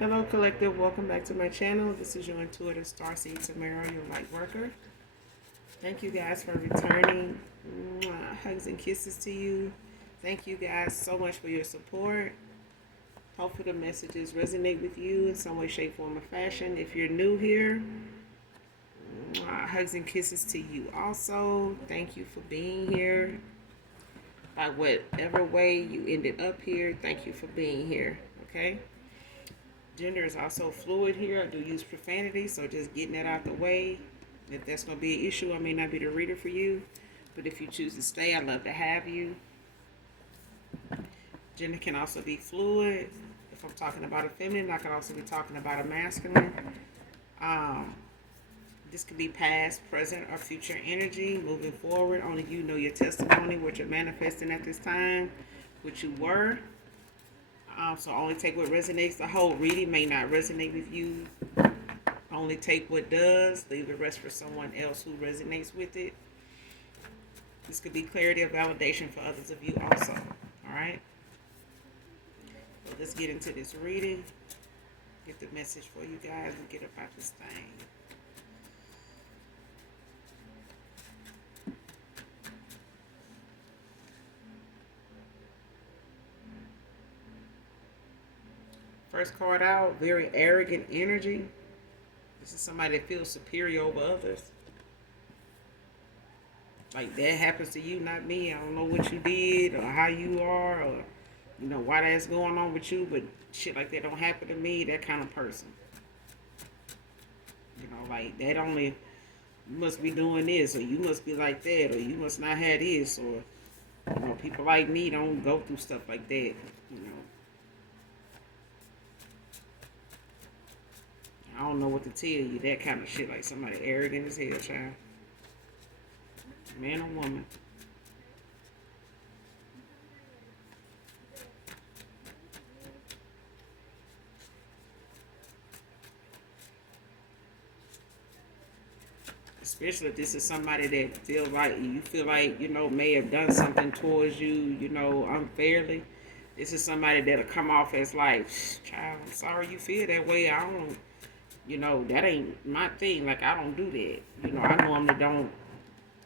Hello, collective. Welcome back to my channel. This is your intuitive starseed Tamara, your light worker. Thank you guys for returning. Mwah. Hugs and kisses to you. Thank you guys so much for your support. Hopefully the messages resonate with you in some way, shape, form, or fashion. If you're new here, hugs and kisses to you also. Thank you for being here. By whatever way you ended up here, thank you for being here. Okay? Gender is also fluid here. I do use profanity, so just getting that out the way. If that's going to be an issue, I may not be the reader for you. But if you choose to stay, I'd love to have you. Gender can also be fluid. If I'm talking about a feminine, I can also be talking about a masculine. This could be past, present, or future energy moving forward. Only you know your testimony, what you're manifesting at this time, what you were. So only take what resonates. The whole reading may not resonate with you. Only take what does. Leave the rest for someone else who resonates with it. This could be clarity or validation for others of you also. Alright? So let's get into this reading. Get the message for you guys and get about this thing. First card out, very arrogant energy. This is somebody that feels superior over others. Like that happens to you, not me. I don't know what you did or how you are or why that's going on with you, but shit like that don't happen to me. That kind of person. Like that only you must be doing this or you must be like that or you must not have this or people like me don't go through stuff like that. I don't know what to tell you. That kind of shit, like somebody arrogant as hell, child. Man or woman. Especially if this is somebody that feel like may have done something towards you, unfairly. This is somebody that'll come off as like, child, I'm sorry you feel that way. I don't. That ain't my thing. Like, I don't do that. I normally don't.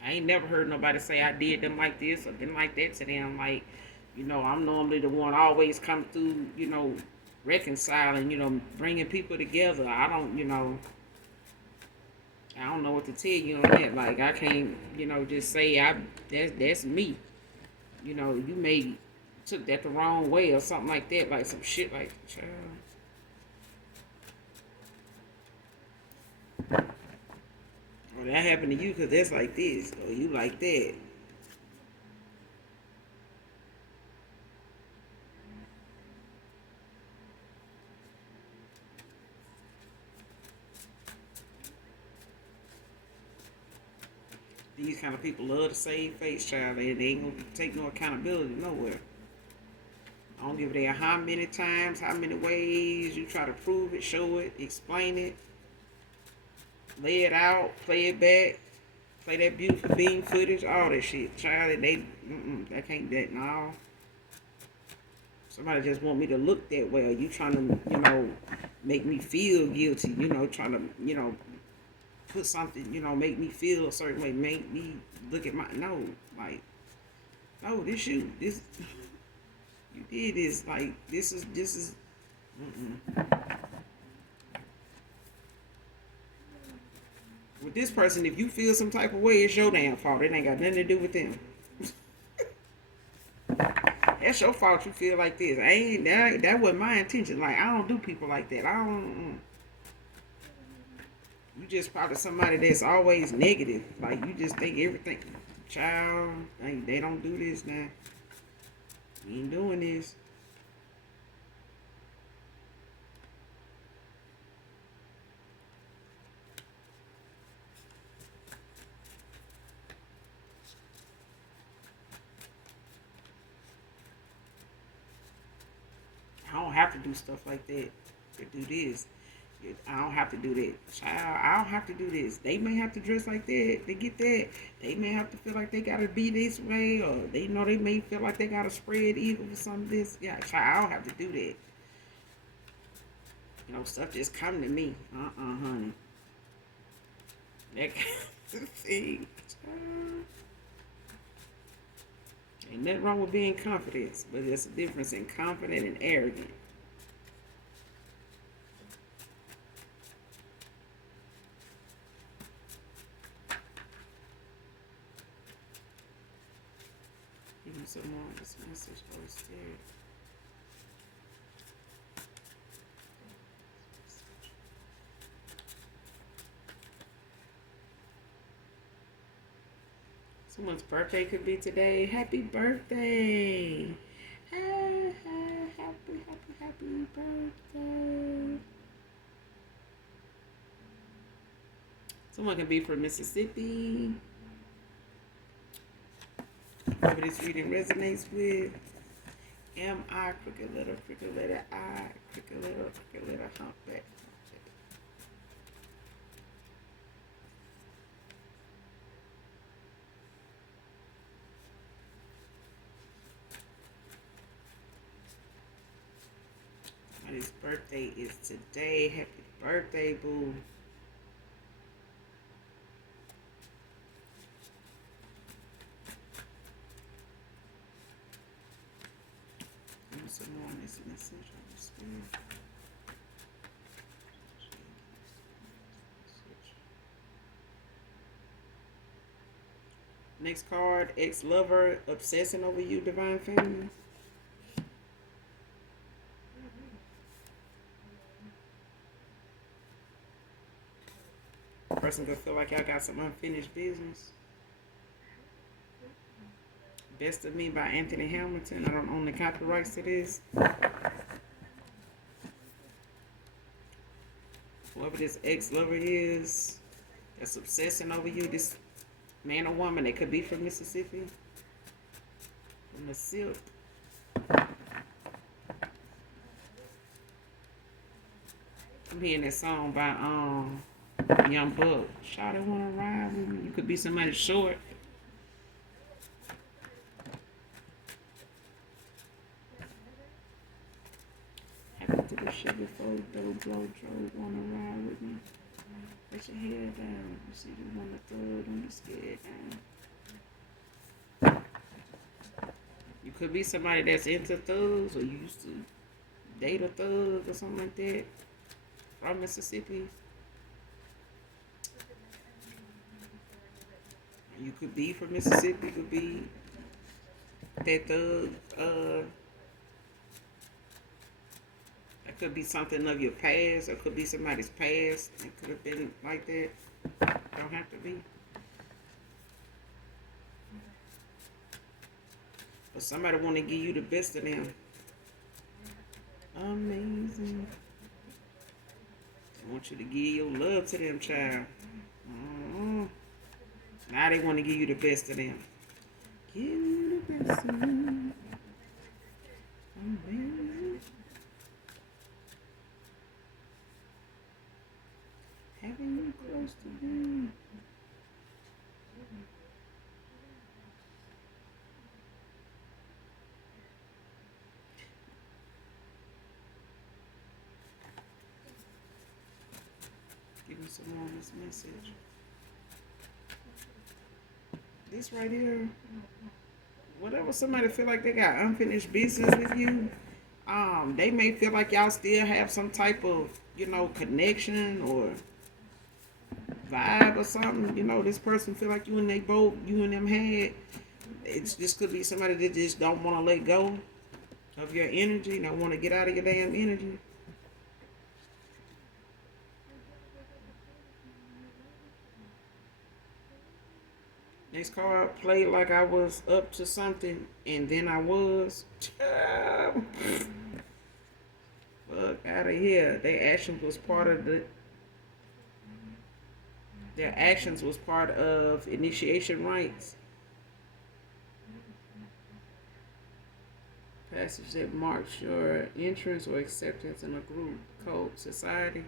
I ain't never heard nobody say I did them like this or didn't like that to them. Like, I'm normally the one always come through, reconciling, bringing people together. I don't know what to tell you on that. Like, I can't, just say that's me. You may took that the wrong way or something like that. Like, some shit like, child. Or that happened to you because that's like this, or you like that. These kind of people love to save face, child, and they ain't gonna take no accountability nowhere. I don't give a damn how many times, how many ways you try to prove it, show it, explain it, lay it out, play it back, play that beautiful beam footage, all that shit, child. And that can't, that, no. Somebody just want me to look that way, or you trying to, make me feel guilty, trying to, put something, make me feel a certain way, make me look at no, like, no, this you did this, like, this is, with this person, if you feel some type of way, it's your damn fault. It ain't got nothing to do with them. That's your fault you feel like this. That wasn't my intention. Like, I don't do people like that. I don't. You just probably somebody that's always negative. Like, you just think everything. Child, they don't do this now. We ain't doing this. I don't have to do stuff like that to do this. I don't have to do that. Child, I don't have to do this. They may have to dress like that. They get that. They may have to feel like they gotta be this way, or they may feel like they gotta spread eagle for some of this. Yeah, child, I don't have to do that. You know, stuff just come to me. Honey. That kind of thing. Ain't nothing wrong with being confident, but there's a difference in confident and arrogant. Give me some more of this message, Holy Spirit. Someone's birthday could be today. Happy birthday! Happy birthday! Someone could be from Mississippi. Whoever this reading resonates with. M-I, crooked letter I, crooked letter, humpback. His birthday is today. Happy birthday, boo. Some more on this message on the spirit. Next card, ex-lover obsessing over you, divine feminine. Person could feel like y'all got some unfinished business. Best of Me by Anthony Hamilton. I don't own the copyrights to this. Whoever this ex-lover is that's obsessing over you, this man or woman, they could be from Mississippi. From the silk. I'm hearing that song by Young Buck. Shawty wanna ride with me. You could be somebody short. Happen to the shit before blow drove wanna ride with me. Put your head down. You see you wanna throw it, don't be scared down. You could be somebody that's into thugs, or you used to date a thug or something like that from Mississippi. You could be from Mississippi, could be that thug, that could be something of your past, or could be somebody's past. It could have been like that. Don't have to be. But somebody want to give you the best of them. Amazing. I want you to give your love to them, child. Now they want to give you the best of them. Give you the best of them. Amazing. Having you close to me. Give me some more of this message. This right here, whatever somebody feel like they got unfinished business with you, they may feel like y'all still have some type of, connection or vibe or something. This person feel like you and them had. This could be somebody that just don't want to let go of your energy, don't want to get out of your damn energy. Next card, played like I was up to something, and then I was. Fuck out of here. Their actions was part of initiation rites. Passage that marks your entrance or acceptance in a group, cult, society.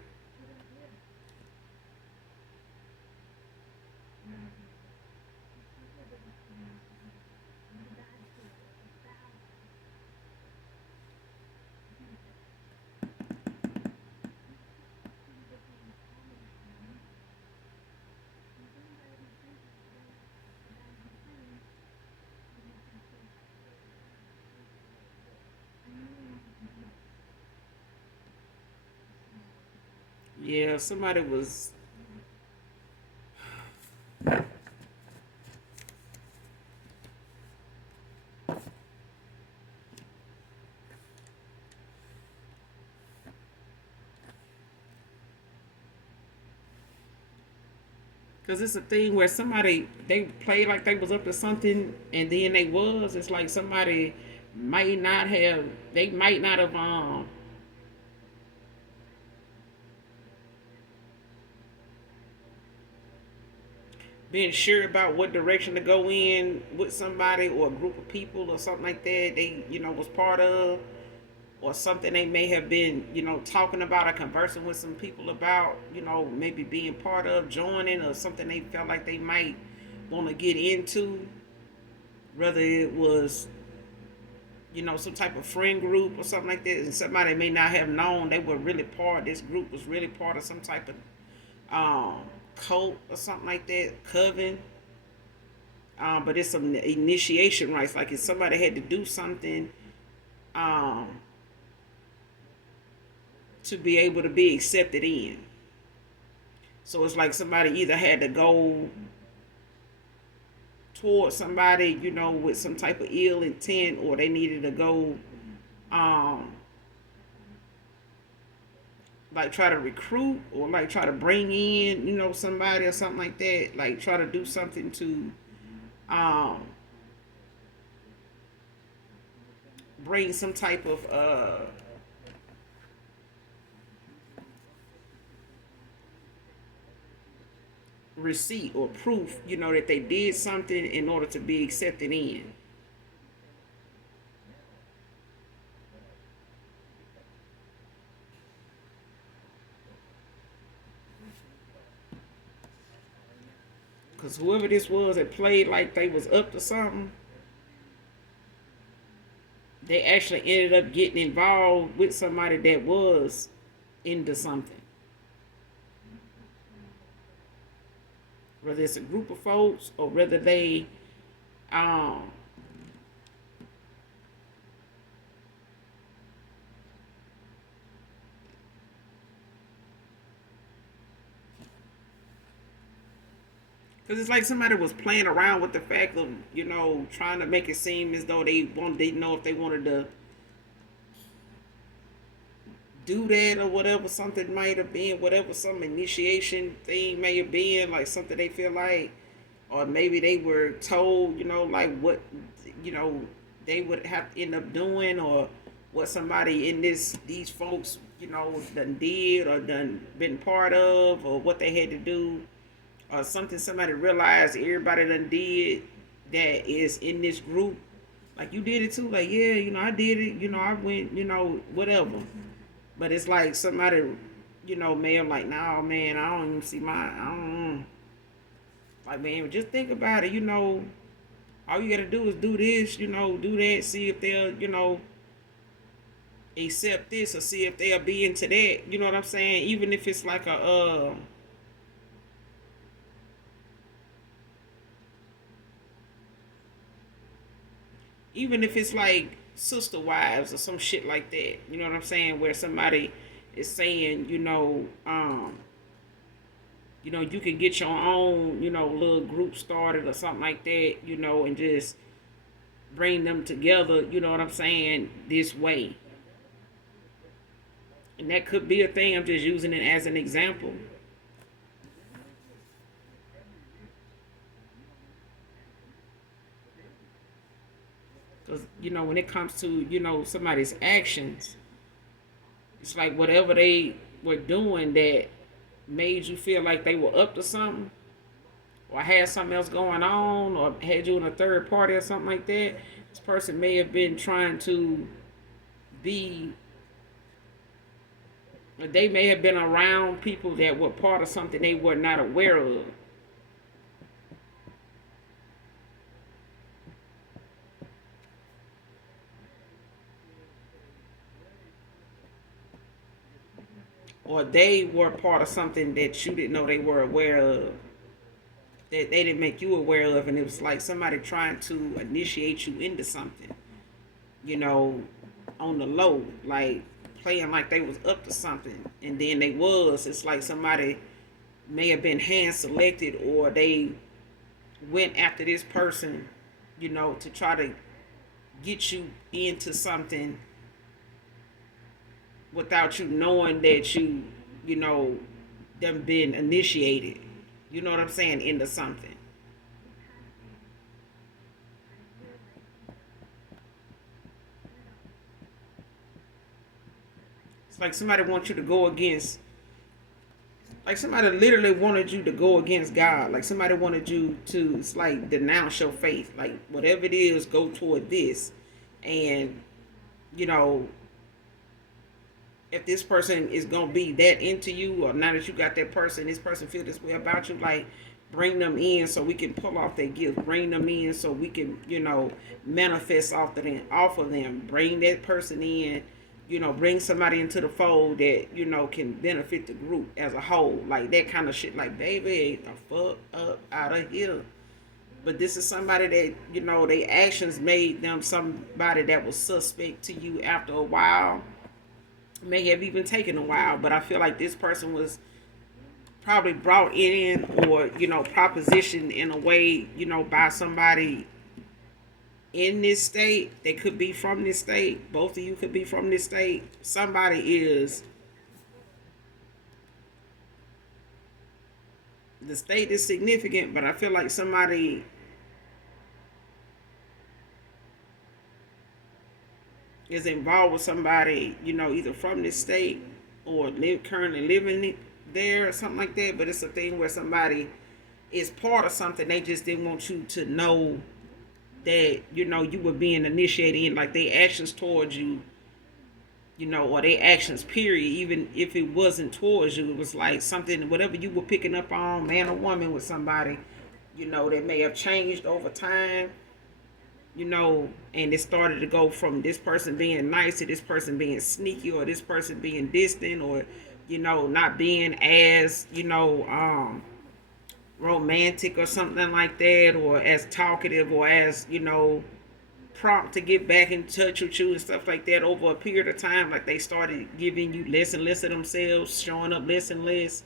Yeah, somebody was. Cause it's a thing where somebody they played like they was up to something, and then they was. It's like somebody might not have. They might not have been sure about what direction to go in with somebody or a group of people or something like that. They was part of, or something they may have been talking about or conversing with some people about. Maybe being part of, joining, or something they felt like they might want to get into. Whether it was some type of friend group or something like that, and somebody may not have known they were really part. This group was really part of some type of um, cult or something like that, coven. But it's some initiation rites. Like if somebody had to do something um, to be able to be accepted in. So it's like somebody either had to go towards somebody, with some type of ill intent, or they needed to go um, like try to recruit, or like try to bring in somebody or something like that, like try to do something to um bring some type of receipt or proof, that they did something in order to be accepted in. Because whoever this was that played like they was up to something, they actually ended up getting involved with somebody that was into something. Whether it's a group of folks or whether they um because it's like somebody was playing around with the fact of trying to make it seem as though they know if they wanted to do that or whatever, something might have been, whatever some initiation thing may have been, like something they feel like, or maybe they were told, like what, you know, they would have to end up doing, or what somebody in these folks, done did or done been part of, or what they had to do, or something somebody realized everybody done did that is in this group. Like you did it too, like yeah, I did it, I went, whatever. But it's like somebody, may have like, no, man, I don't even see I don't, like, man, just think about it, all you gotta do is do this, do that, see if they'll, accept this, or see if they'll be into that, you know what I'm saying? Even if it's like even if it's like sister wives or some shit like that, you know what I'm saying? Where somebody is saying, you can get your own, little group started or something like that, and just bring them together, you know what I'm saying, this way. And that could be a thing. I'm just using it as an example. Because, when it comes to, somebody's actions, it's like whatever they were doing that made you feel like they were up to something, or had something else going on, or had you in a third party or something like that. This person may have been trying to be, they may have been around people that were part of something they were not aware of. Or they were part of something that you didn't know they were aware of, that they didn't make you aware of, and it was like somebody trying to initiate you into something, you know, on the low, like playing like they was up to something, and then they was. It's like somebody may have been hand selected, or they went after this person, to try to get you into something without you knowing that them being initiated. You know what I'm saying? Into something. It's like somebody wants you to go against, like somebody literally wanted you to go against God. Like somebody wanted you to, it's like denounce your faith. Like whatever it is, go toward this. And, you know, if this person is gonna be that into you, or now that you got that person, this person feel this way about you, like bring them in so we can pull off their gift. Bring them in so we can, manifest off of them. Bring that person in, bring somebody into the fold that, can benefit the group as a whole. Like that kind of shit. Like, baby, the fuck up out of here. But this is somebody that, their actions made them somebody that was suspect to you after a while. May have even taken a while, but I feel like this person was probably brought in, or propositioned in a way, by somebody in this state. They could be from this state. Both of you could be from this state. Somebody is. The state is significant, but I feel like somebody is involved with somebody, either from this state or currently living there or something like that. But it's a thing where somebody is part of something. They just didn't want you to know that, you were being initiated in, like their actions towards you, or their actions, period. Even if it wasn't towards you, it was like something, whatever you were picking up on, man or woman, with somebody, that may have changed over time. And it started to go from this person being nice to this person being sneaky, or this person being distant, or, not being as, romantic or something like that, or as talkative, or as, prompt to get back in touch with you and stuff like that over a period of time. Like they started giving you less and less of themselves, showing up less and less,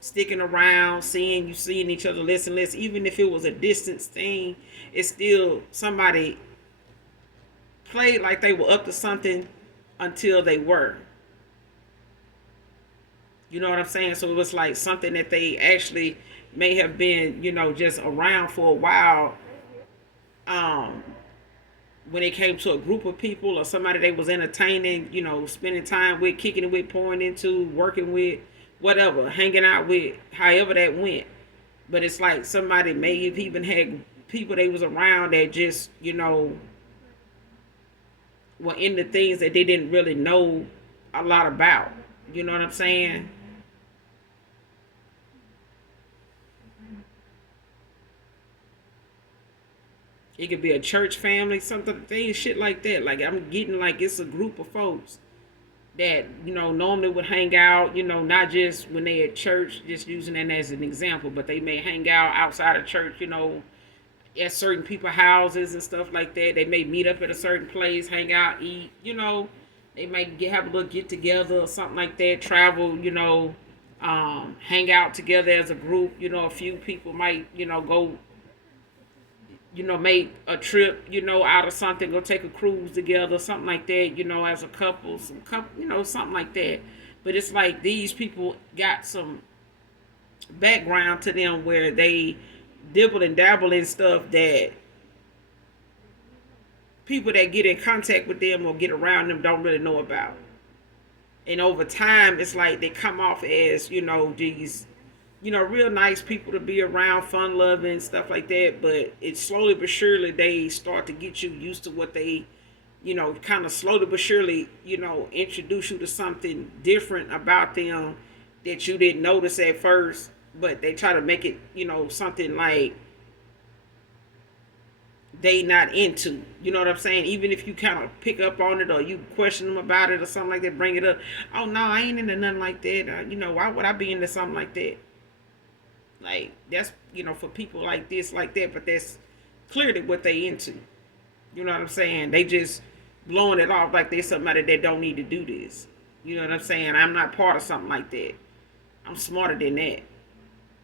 sticking around, seeing each other less and less. Even if it was a distance thing, it's still somebody played like they were up to something until they were. You know what I'm saying? So it was like something that they actually may have been, just around for a while. When it came to a group of people or somebody they was entertaining, spending time with, kicking it with, pouring into, working with, whatever, hanging out with, however that went. But it's like somebody may have even had people they was around that just, were into things that they didn't really know a lot about. You know what I'm saying? It could be a church family, something, things, shit like that. Like I'm getting like it's a group of folks that, normally would hang out, not just when they at church, just using that as an example, but they may hang out outside of church, at certain people's houses and stuff like that. They may meet up at a certain place, hang out, eat, they might have a little get together or something like that, travel, hang out together as a group. A few people might, go, make a trip, out of something, go take a cruise together, something like that, as a couple, something like that. But it's like these people got some background to them where they dibble and dabble in stuff that people that get in contact with them or get around them don't really know about. And over time, it's like they come off as, these, real nice people to be around, fun loving, stuff like that. But it's slowly but surely they start to get you used to what they, kind of slowly but surely, introduce you to something different about them that you didn't notice at first. But they try to make it, something like they not into. You know what I'm saying? Even if you kind of pick up on it or you question them about it or something like that, bring it up. Oh, no, I ain't into nothing like that. Why would I be into something like that? Like, that's, for people like this, like that, but that's clearly what they into. You know what I'm saying? They just blowing it off like they're somebody that don't need to do this. You know what I'm saying? I'm not part of something like that. I'm smarter than that.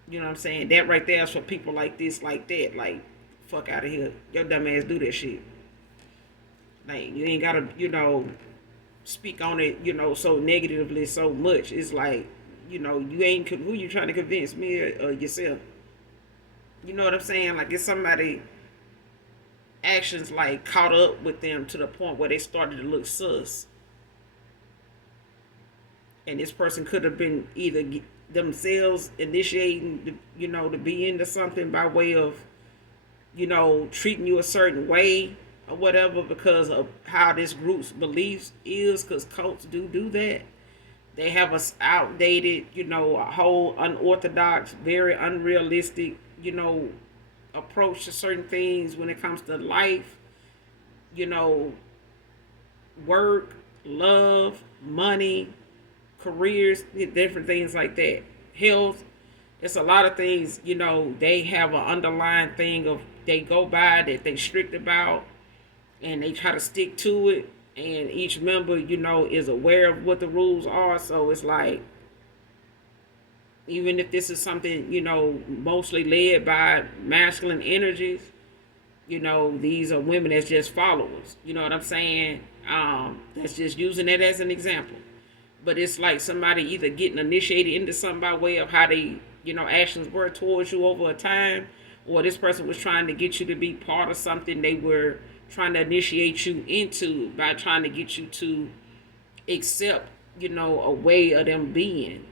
You know what I'm saying? That right there is for people like this, like that. Like, fuck out of here. Your dumb ass do that shit. Like, you ain't gotta, speak on it, so negatively so much. It's like, you ain't, who you trying to convince, me or yourself? You know what I'm saying? Like, it's somebody actions like caught up with them to the point where they started to look sus. And this person could have been either themselves initiating, to be into something by way of, treating you a certain way or whatever because of how this group's beliefs is. Because cults do that. They have us outdated, a whole unorthodox, very unrealistic, approach to certain things when it comes to life, you know, work, love, money, careers, different things like that. Health. It's a lot of things, they have an underlying thing of they go by that they strict about and they try to stick to it. And each member, is aware of what the rules are. So it's like, even if this is something, mostly led by masculine energies, these are women that's just followers. You know what I'm saying? That's just using that as an example. But it's like somebody either getting initiated into something by way of how they, actions were towards you over a time, or this person was trying to get you to be part of something they were trying to initiate you into by trying to get you to accept, a way of them being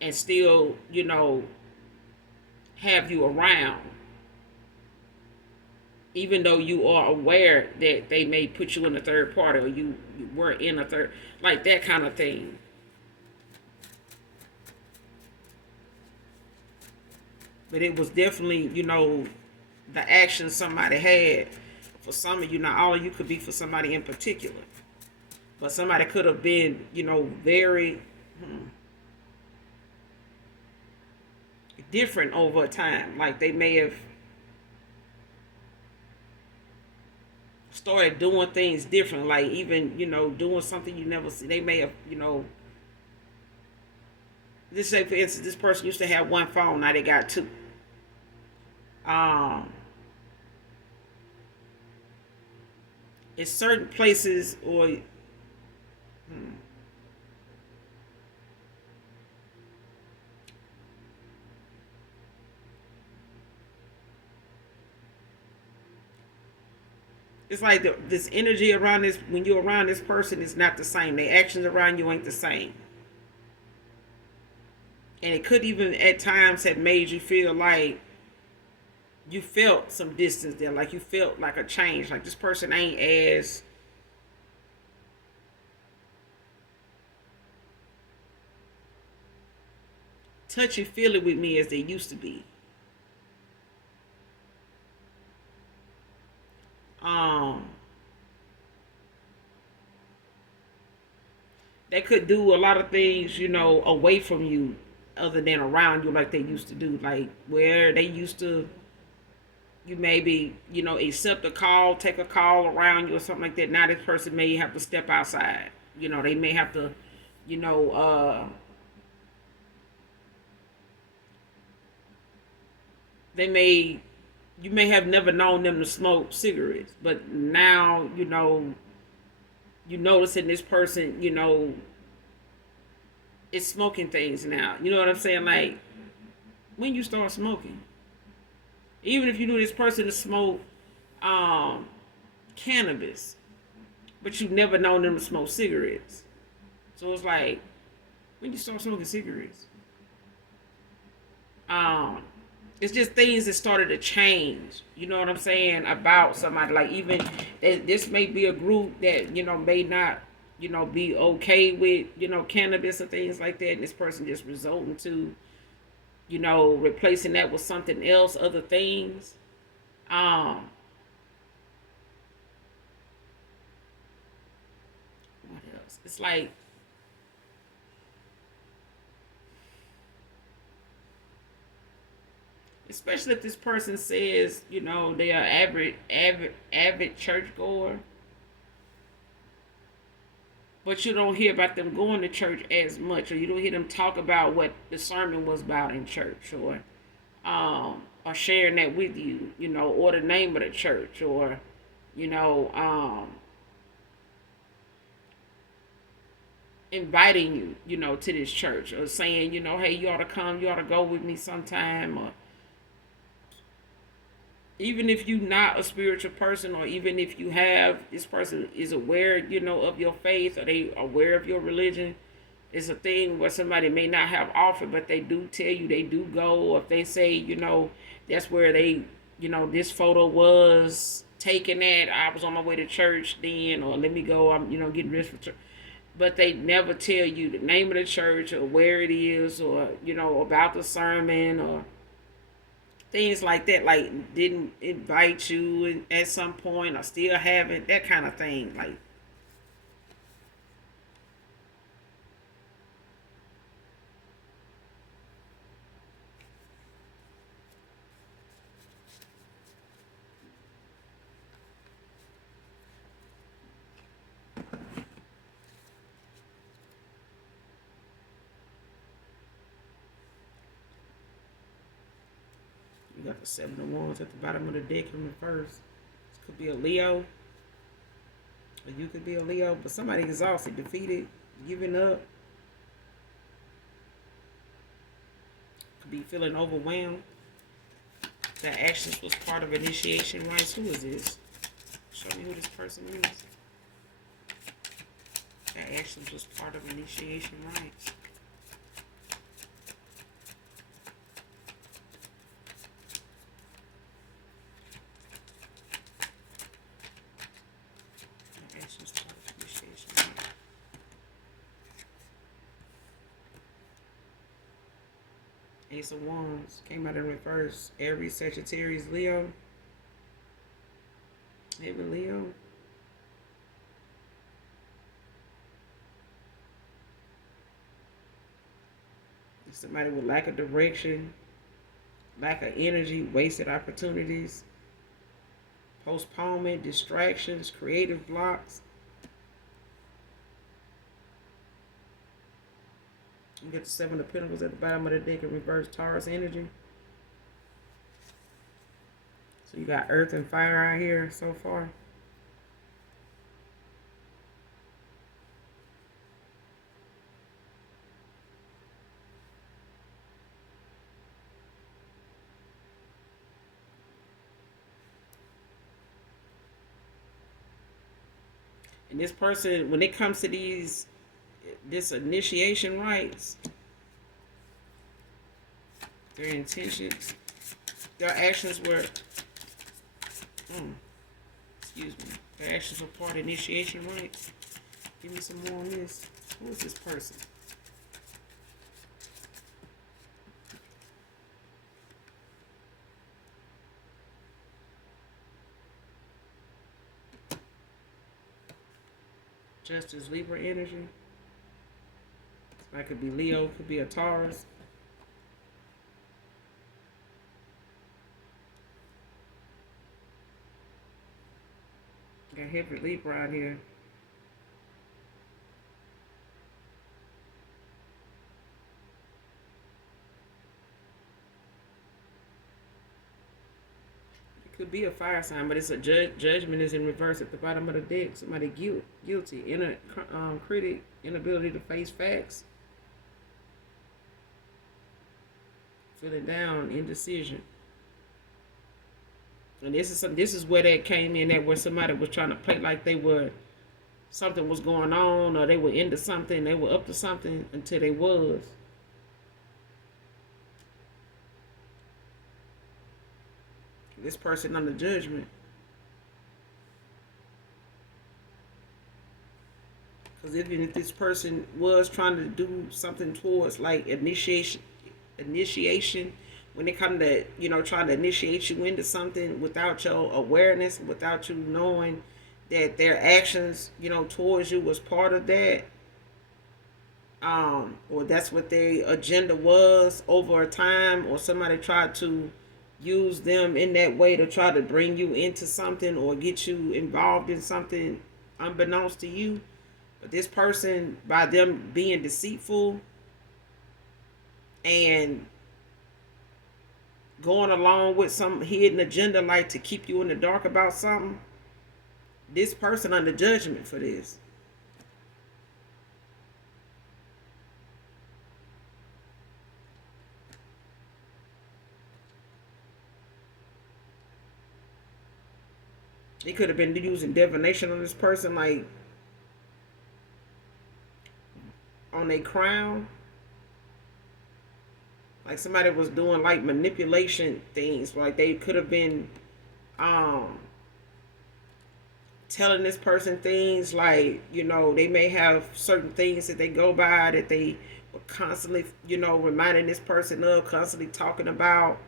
and still, have you around. Even though you are aware that they may put you in a third party or you were in a third, like that kind of thing. But it was definitely, the action somebody had for some of you. Not all of you could be for somebody in particular. But somebody could have been, very different over time. Like they may have started doing things different. Like even, doing something you never see. They may have, let's say for instance, this person used to have one phone, now they got two. In certain places or it's like this energy around this, when you're around this person, is not the same. The actions around you ain't the same. And it could even at times have made you feel like you felt some distance there, like you felt like a change, like this person ain't as touchy feely with me as they used to be. They could do a lot of things, away from you other than around you like they used to do. Like where they used to, you maybe, accept a call, take a call around you or something like that. Now this person may have to step outside. They may have to, you know, they may, you may have never known them to smoke cigarettes, but now, you noticing this person, is smoking things now. You know what I'm saying? Like, when you start smoking, even if you knew this person to smoke cannabis, but you never known them to smoke cigarettes. So it's like, when you start smoking cigarettes, um, it's just things that started to change. You know what I'm saying about somebody. Like even this may be a group that may not be okay with cannabis and things like that, and this person just resulting to replacing that with something else, other things. Um, what else? It's like especially if this person says, they are avid churchgoer. but you don't hear about them going to church as much, or you don't hear them talk about what the sermon was about in church, or sharing that with you, or the name of the church, or you know, inviting you, to this church, or saying, hey, you ought to come, you ought to go with me sometime, or even if you're not a spiritual person, or even if you have, this person is aware, of your faith, or they aware of your religion. It's a thing where somebody may not have offered, but they do tell you they do go, or if they say, that's where they, this photo was taken at, I was on my way to church then, or let me go, I'm, getting dressed for church. But they never tell you the name of the church, or where it is, or, about the sermon, or things like that, like didn't invite you at some point, or still haven't, that kind of thing. Like, you got the 7 of Wands at the bottom of the deck in reverse. This could be a Leo, or you could be a Leo, but somebody exhausted, defeated, giving up. Could be feeling overwhelmed. That actions was part of initiation rites. Who is this? Show me who this person is. That actions was part of initiation rites. Ace of Wands came out in reverse. Aries, Sagittarius, Leo. Maybe Leo. Somebody with lack of direction, lack of energy, wasted opportunities, postponement, distractions, creative blocks. You get the 7 of Pentacles at the bottom of the deck in reverse, Taurus energy. So you got earth and fire out here so far. And this person, when it comes to this initiation rites, their intentions, their actions were, their actions were part of initiation rites. Give me some more on this. Who is this person? Justice, Libra energy. That could be Leo, could be a Taurus. Got heavy Libra out here. It could be a fire sign, but it's a judgment is in reverse at the bottom of the deck. Somebody guilty, inner critic, inability to face facts. Feeling down, indecision. And this is where that came in, that where somebody was trying to play like they were, something was going on, or they were into something, they were up to something until they was. This person under judgment. Because even if this person was trying to do something towards like initiation, when it comes to, trying to initiate you into something without your awareness, without you knowing that their actions, towards you was part of that, or that's what their agenda was over a time, or somebody tried to use them in that way to try to bring you into something or get you involved in something unbeknownst to you. But this person, by them being deceitful and going along with some hidden agenda, like to keep you in the dark about something, this person under judgment for this. They could have been using divination on this person, like on a crown. Like somebody was doing like manipulation things. Like they could have been telling this person things, like, they may have certain things that they go by that they were constantly, reminding this person of, constantly talking about,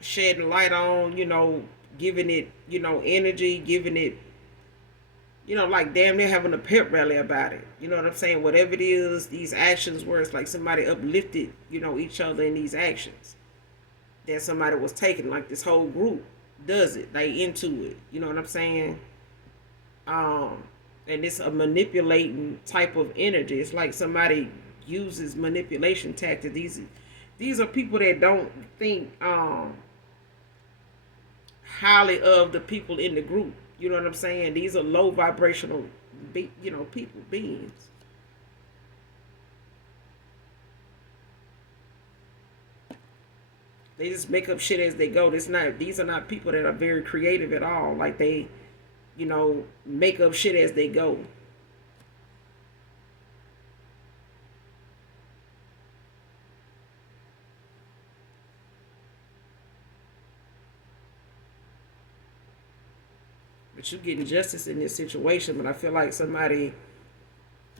shedding light on, giving it, energy, giving it, like damn near having a pep rally about it. You know what I'm saying? Whatever it is, these actions where it's like somebody uplifted, each other in these actions that somebody was taking. Like this whole group does it. They into it. You know what I'm saying? And it's a manipulating type of energy. It's like somebody uses manipulation tactics. These are people that don't think highly of the people in the group. You know what I'm saying? These are low vibrational, people, beings. They just make up shit as they go. These are not people that are very creative at all. Like they, make up shit as they go. But you getting justice in this situation. But I feel like somebody,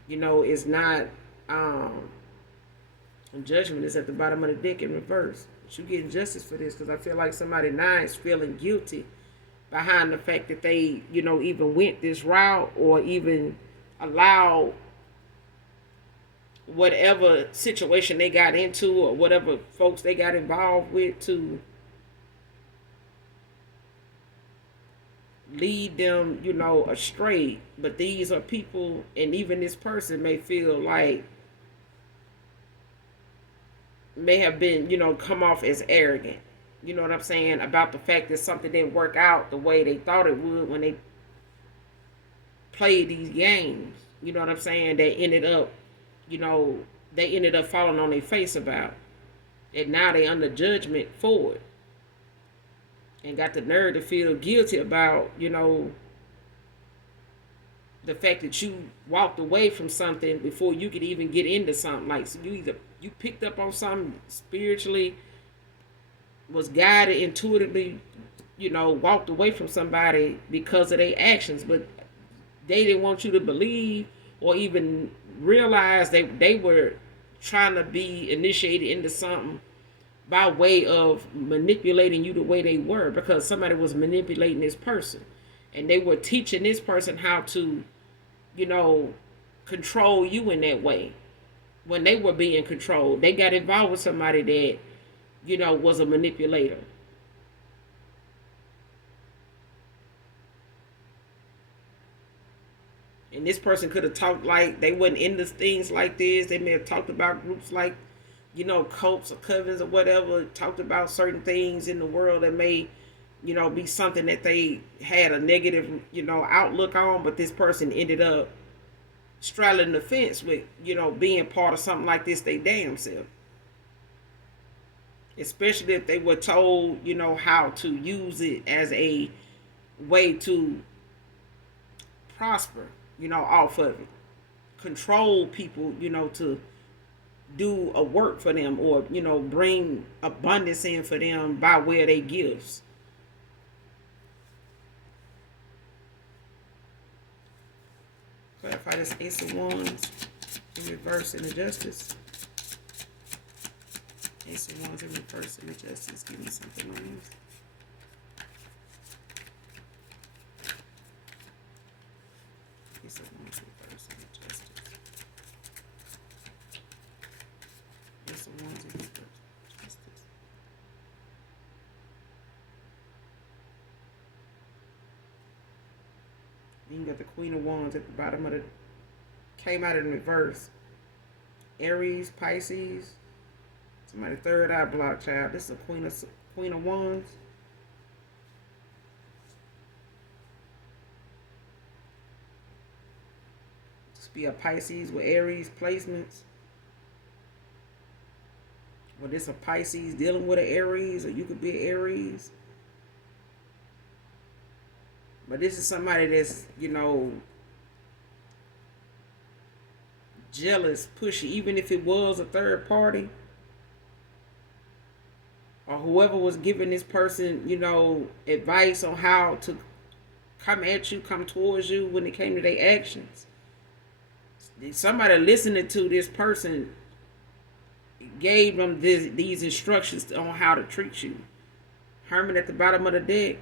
is not judgment is at the bottom of the deck in reverse. But you getting justice for this, because I feel like somebody now is feeling guilty behind the fact that they, even went this route, or even allowed whatever situation they got into, or whatever folks they got involved with, to lead them, astray. But these are people, and even this person may feel like, may have been, come off as arrogant. You know what I'm saying? About the fact that something didn't work out the way they thought it would when they played these games. You know what I'm saying? They ended up falling on their face about. And now they under judgment for it. And got the nerve to feel guilty about, the fact that you walked away from something before you could even get into something. Like, so you picked up on something spiritually, was guided intuitively, walked away from somebody because of their actions, but they didn't want you to believe or even realize they were trying to be initiated into something by way of manipulating you the way they were, because somebody was manipulating this person, and they were teaching this person how to, control you in that way. When they were being controlled, they got involved with somebody that, was a manipulator. And this person could have talked like they wasn't into things like this. They may have talked about groups like, cults or covens or whatever, talked about certain things in the world that may, be something that they had a negative, outlook on. But this person ended up straddling the fence with, being part of something like this, they damn self. Especially if they were told, how to use it as a way to prosper, off of it. Control people, to do a work for them, or, bring abundance in for them by way of their gifts. Clarify this Ace of Wands in reverse in the Justice. Ace of Wands in reverse in the Justice. Give me something on this. Ace of Wands reverse in the Justice. Ace of Wands in reverse in the Justice. Then you got the Queen of Wands at the bottom of the, came out in reverse. Aries, Pisces. Somebody third eye block, child. This is a Queen of Wands. This be a Pisces with Aries placements. Or this a Pisces dealing with an Aries, or you could be an Aries. But this is somebody that's, jealous, pushy, even if it was a third party. Or whoever was giving this person, advice on how to come at you, come towards you when it came to their actions. Somebody listening to this person gave them these instructions on how to treat you. Hermit at the bottom of the deck.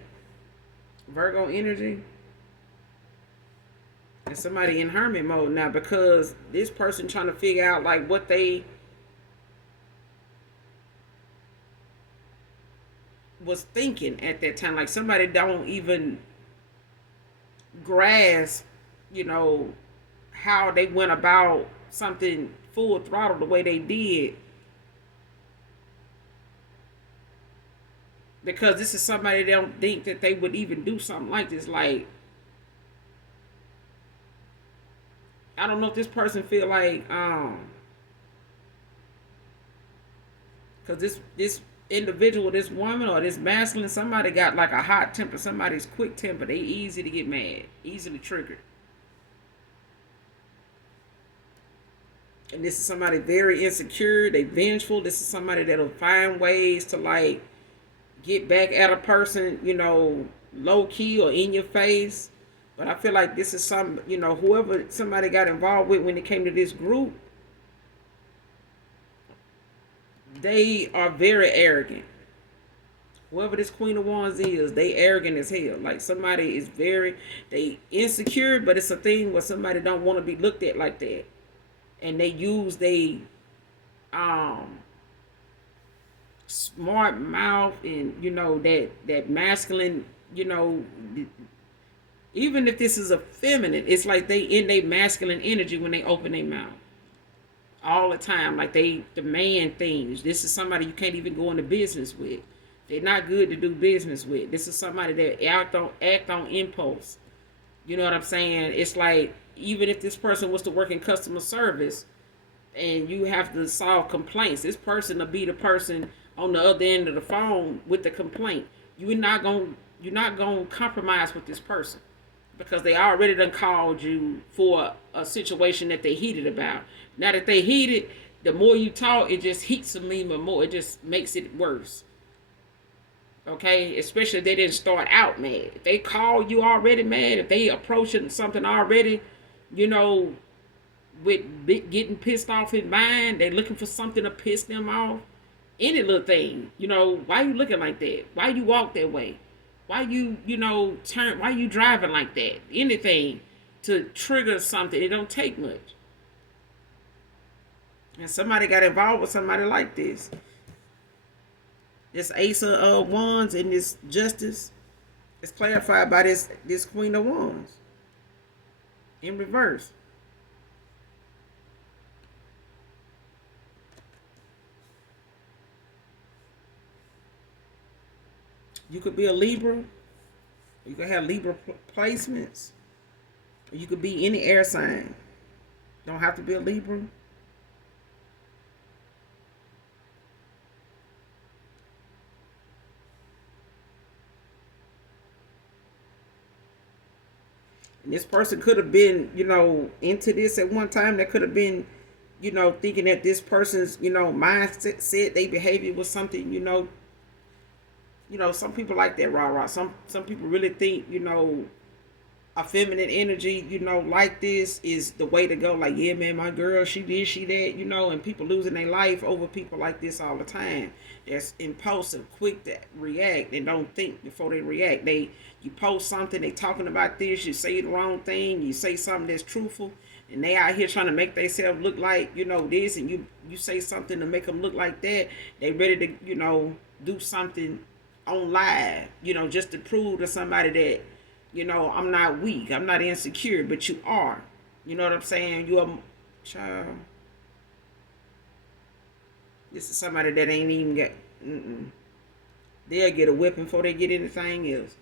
Virgo energy. And somebody in hermit mode now, because this person trying to figure out like what they was thinking at that time. Like somebody don't even grasp, how they went about something full throttle the way they did. Because this is somebody they don't think that they would even do something like this. Like, I don't know if this person feel like, because this individual, this woman or this masculine, somebody got like a hot temper, somebody's quick temper. They easy to get mad, easily triggered. And this is somebody very insecure, they vengeful. This is somebody that'll find ways to like get back at a person, low key or in your face. But I feel like this is whoever somebody got involved with when it came to this group, they are very arrogant. Whoever this Queen of Wands is, they arrogant as hell. Like somebody is they insecure, but it's a thing where somebody don't want to be looked at like that. And they use smart mouth and that masculine, even if this is a feminine, it's like they in their masculine energy when they open their mouth all the time. Like they demand things. This is somebody you can't even go into business with. They're not good to do business with. This is somebody that act on impulse. You know what I'm saying? It's like, even if this person was to work in customer service and you have to solve complaints, this person will be the person on the other end of the phone with the complaint. You're not gonna compromise with this person, because they already done called you for a situation that they heated about. Now that they heated, the more you talk, it just heats them even more. It just makes it worse. Okay, especially if they didn't start out mad. If they call you already mad, if they approaching something already, with getting pissed off in mind, they looking for something to piss them off. Any little thing, why you looking like that? Why you walk that way? Why you, turn? Why you driving like that? Anything to trigger something. It don't take much. And somebody got involved with somebody like this. This Ace of Wands and this Justice is clarified by this Queen of Wands in reverse. You could be a Libra. You could have Libra placements. Or you could be any air sign. Don't have to be a Libra. And this person could have been, into this at one time. That could have been, thinking that this person's, mindset, their behavior was something, some people like that rah-rah. Some people really think, a feminine energy, like this is the way to go. Like, yeah, man, my girl, she this, she that, and people losing their life over people like this all the time. That's impulsive, quick to react, and don't think before they react. You post something, they talking about this, you say the wrong thing, you say something that's truthful, and they out here trying to make themselves look like, this, and you say something to make them look like that. They ready to, do something on live, just to prove to somebody that, I'm not weak. I'm not insecure, but you are. You know what I'm saying? You're a child. This is somebody that ain't even got. Mm-mm. They'll get a weapon before they get anything else.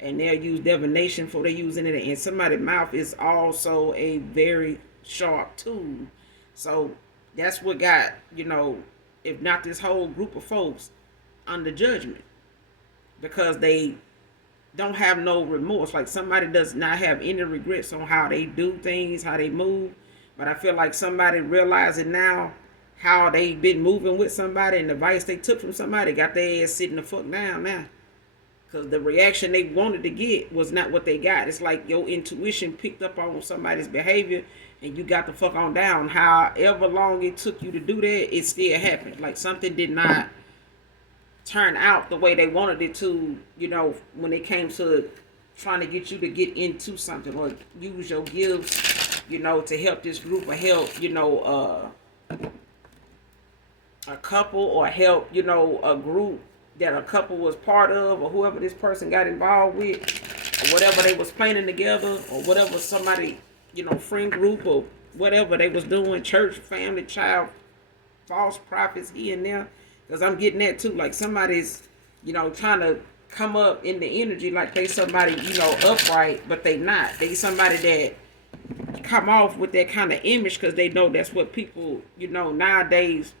And they'll use divination before they use anything. And somebody's mouth is also a very sharp tool. So that's what got, if not this whole group of folks under judgment. Because they don't have no remorse. Like somebody does not have any regrets on how they do things, how they move. But I feel like somebody realizing now how they been moving with somebody and the advice they took from somebody got their ass sitting the fuck down now. Because the reaction they wanted to get was not what they got. It's like your intuition picked up on somebody's behavior and you got the fuck on down. However long it took you to do that, it still happened. Like something did not turn out the way they wanted it to, when it came to trying to get you to get into something or use your gifts, to help this group or help, a couple or help, a group that a couple was part of or whoever this person got involved with or whatever they was planning together or whatever somebody, friend group or whatever they was doing, church, family, child, false prophets here and there. Because I'm getting that too. Like somebody's, trying to come up in the energy like they somebody, upright, but they not. They somebody that come off with that kind of image because they know that's what people, nowadays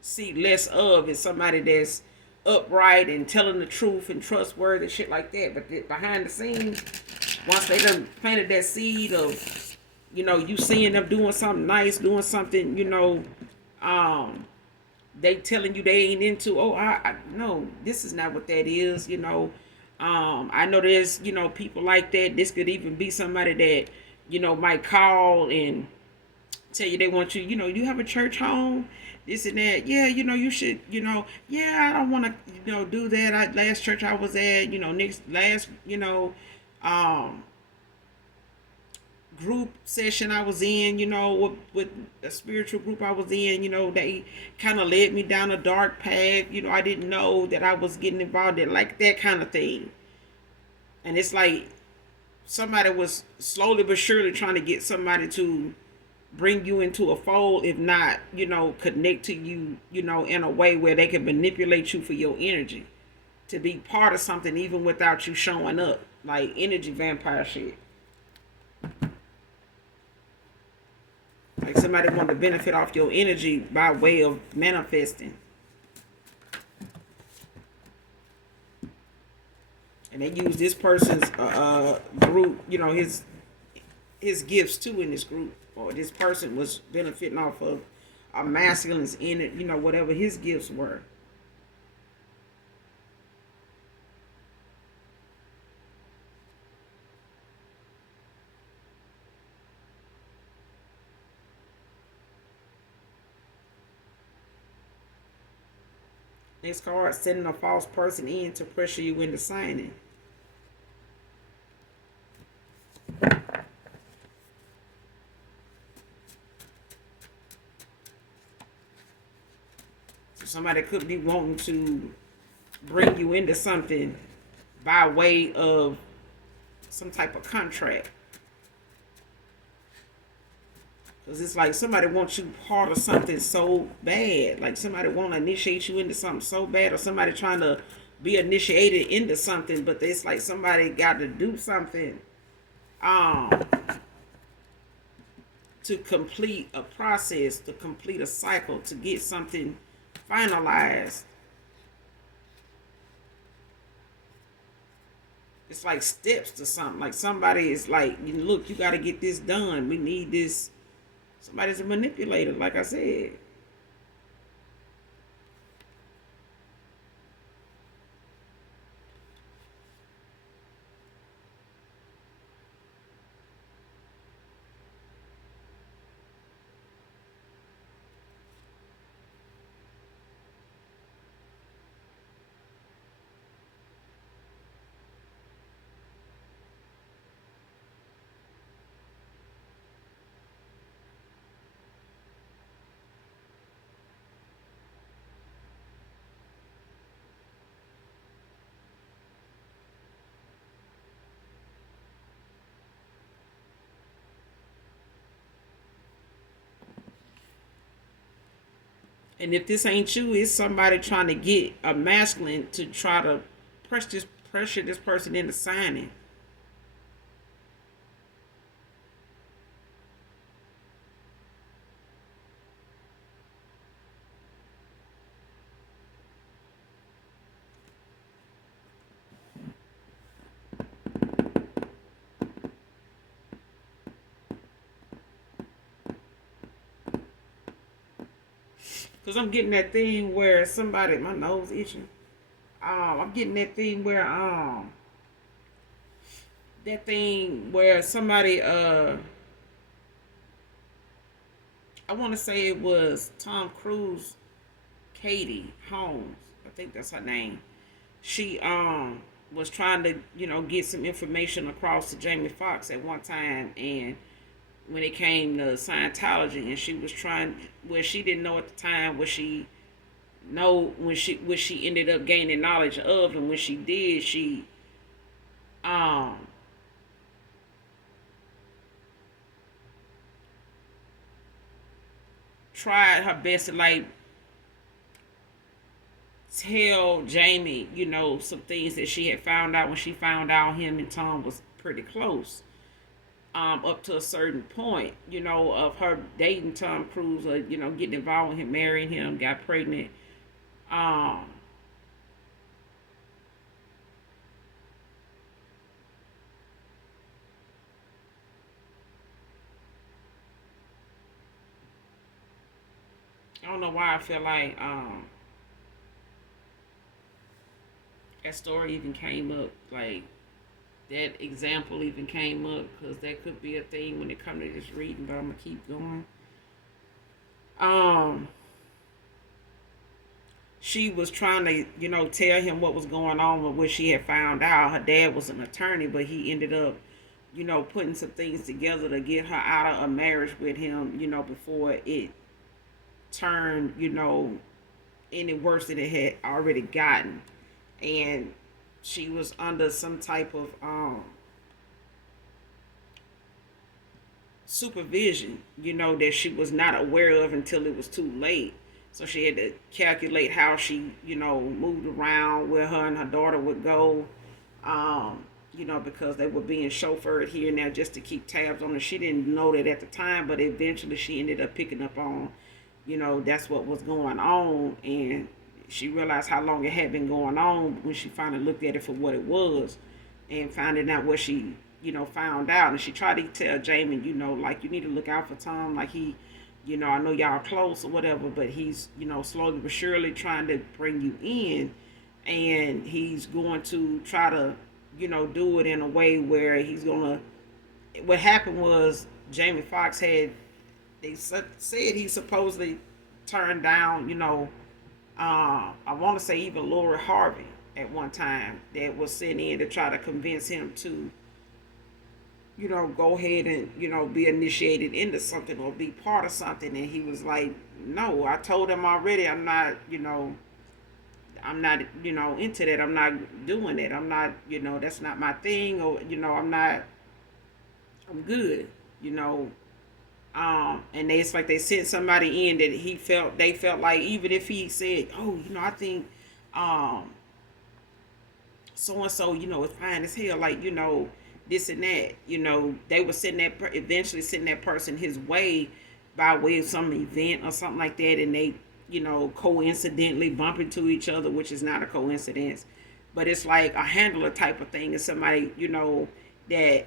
see less of is somebody that's upright and telling the truth and trustworthy, shit like that. But behind the scenes, once they done planted that seed of, you seeing them doing something nice, doing something, they telling you they ain't into, I no, this is not what that is, I know there's, people like that. This could even be somebody that, might call and tell you they want you, you have a church home, this and that. Yeah, you should, yeah, I don't want to, do that. Last church I was at, um, group session I was in, with a spiritual group I was in, they kind of led me down a dark path. I didn't know that I was getting involved in like that kind of thing. And it's like somebody was slowly but surely trying to get somebody to bring you into a fold, if not, connect to you, in a way where they can manipulate you for your energy to be part of something even without you showing up, like energy vampire shit. Like somebody want to benefit off your energy by way of manifesting. And they use this person's group, his gifts too in this group. Or this person was benefiting off of a masculine's in it, whatever his gifts were. Next card, sending a false person in to pressure you into signing. So somebody could be wanting to bring you into something by way of some type of contract. Because it's like somebody wants you part of something so bad. Like somebody want to initiate you into something so bad. Or somebody trying to be initiated into something. But it's like somebody got to do something to complete a process. To complete a cycle. To get something finalized. It's like steps to something. Like somebody is like, look, you got to get this done. We need this. Somebody's a manipulator, like I said. And if this ain't you, it's somebody trying to get a masculine to try to pressure this person into signing. Cause I'm getting that thing where somebody, my nose itching. I'm getting that thing where somebody I want to say it was Tom Cruise, Katie Holmes, I think that's her name. She was trying to get some information across to Jamie Foxx at one time, and when it came to Scientology, and she was trying, where she didn't know at the time what she know when she ended up gaining knowledge of, and when she did, she um tried her best to like tell Jamie, some things that she had found out when she found out him and Tom was pretty close. Up to a certain point, of her dating Tom Cruise, or getting involved with him, marrying him, got pregnant. Um, I don't know why I feel like that story even came up, like that example even came up, because that could be a thing when it comes to this reading. But I'm gonna keep going. Um, she was trying to, tell him what was going on with what she had found out. Her dad was an attorney, but he ended up, putting some things together to get her out of a marriage with him, before it turned, any worse than it had already gotten. And she was under some type of supervision, that she was not aware of until it was too late. So she had to calculate how she, moved around, where her and her daughter would go, because they were being chauffeured here and there just to keep tabs on her. She didn't know that at the time, but eventually she ended up picking up on, that's what was going on. And she realized how long it had been going on when she finally looked at it for what it was, and finding out what she, found out. And she tried to tell Jamie, like, you need to look out for Tom. Like, he, I know y'all close or whatever, but he's, slowly but surely trying to bring you in. And he's going to try to, do it in a way where he's going to. What happened was Jamie Foxx they said he supposedly turned down, I want to say even Lori Harvey at one time, that was sent in to try to convince him to, go ahead and, be initiated into something or be part of something. And he was like, no, I told him already, I'm not, into that. I'm not doing that. I'm not, that's not my thing. Or, I'm good, and it's like they sent somebody in that they felt like, even if he said, oh, I think, so and so, is fine as hell, like, this and that, they were eventually sending that person his way by way of some event or something like that, and they, coincidentally bump into each other, which is not a coincidence, but it's like a handler type of thing, and somebody, that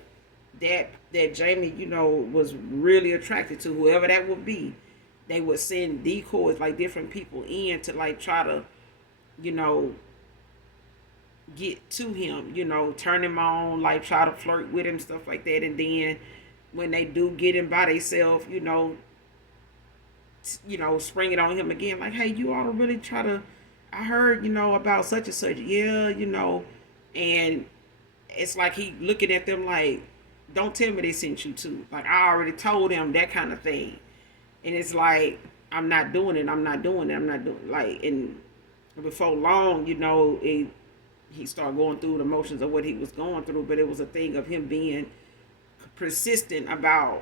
Jamie, was really attracted to, whoever that would be. They would send decoys, like different people in to like try to, you know, get to him, turn him on, like try to flirt with him, stuff like that. And then when they do get him by themselves, spring it on him again, like, hey, you ought to really try to, I heard, about such and such. Yeah, and it's like he looking at them like, don't tell me they sent you too. Like, I already told them, that kind of thing. And it's like, I'm not doing it. I'm not doing it. I'm not doing, like, and before long, he started going through the motions of what he was going through, but it was a thing of him being persistent about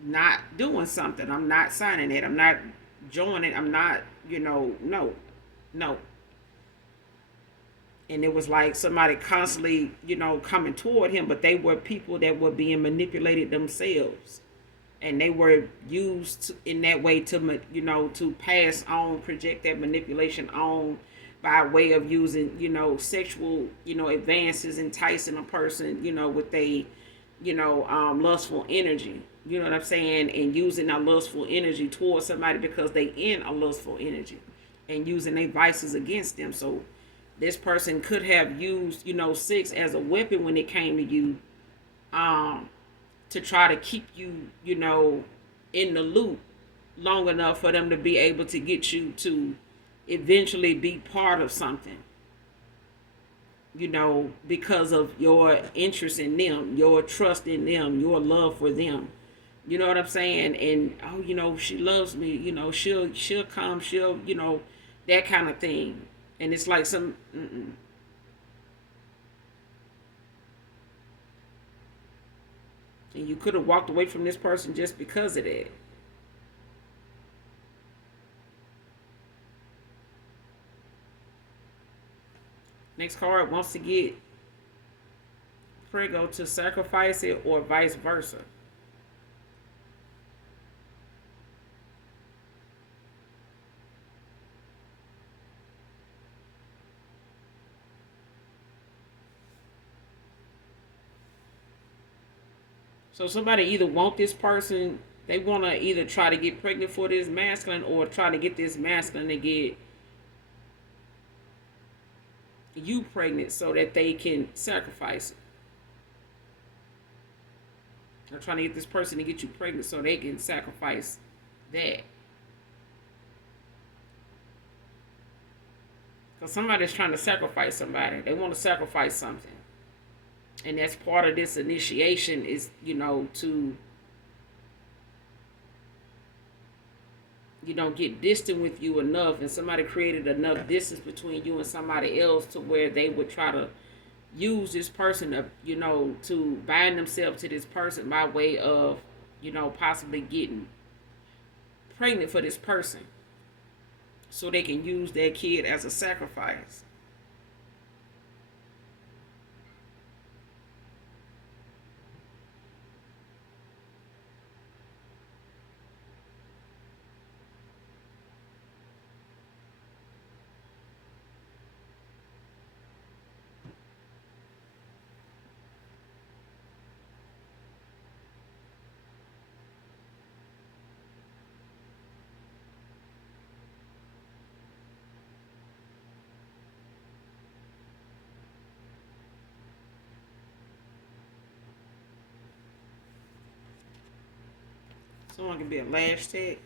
not doing something. I'm not signing it. I'm not joining. I'm not, no, no. And it was like somebody constantly, coming toward him, but they were people that were being manipulated themselves, and they were used in that way to, to pass on, project that manipulation on by way of using, sexual, advances, enticing a person, with a, lustful energy. You know what I'm saying? And using that lustful energy towards somebody because they in a lustful energy, and using their vices against them. So this person could have used, sex as a weapon when it came to you, um, to try to keep you, in the loop long enough for them to be able to get you to eventually be part of something, because of your interest in them, your trust in them, your love for them. You know what I'm saying? And oh, she loves me. She'll come. She'll, that kind of thing. And it's like some. And you could have walked away from this person just because of that. Next card wants to get Prego to sacrifice it or vice versa. So somebody either want this person, they want to either try to get pregnant for this masculine, or try to get this masculine to get you pregnant so that they can sacrifice it. They're trying to get this person to get you pregnant so they can sacrifice that. Because somebody's trying to sacrifice somebody. They want to sacrifice something. And that's part of this initiation is, to, get distant with you enough, and somebody created enough distance between you and somebody else to where they would try to use this person to, to bind themselves to this person by way of, possibly getting pregnant for this person so they can use their kid as a sacrifice. Someone can be a lash tag.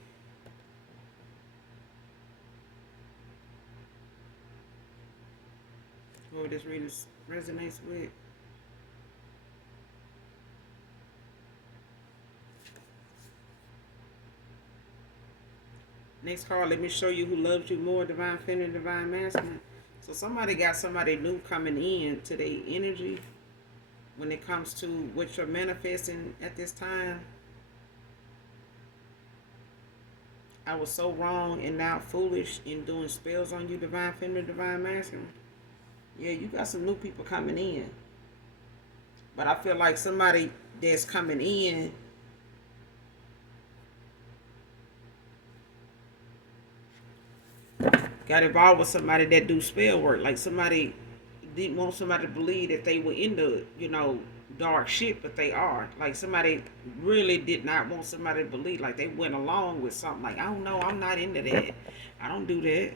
Whoever this reading resonates with. Next card, let me show you who loves you more, divine feminine, divine masculine. So somebody got somebody new coming in to their energy when it comes to what you're manifesting at this time. I was so wrong and now foolish in doing spells on you, divine feminine, divine masculine. Yeah, you got some new people coming in. But I feel like somebody that's coming in got involved with somebody that do spell work. Like somebody didn't want somebody to believe that they were in the, dark shit, but they are. Like somebody really did not want somebody to believe, like they went along with something. Like, I don't know, I'm not into that. I don't do that.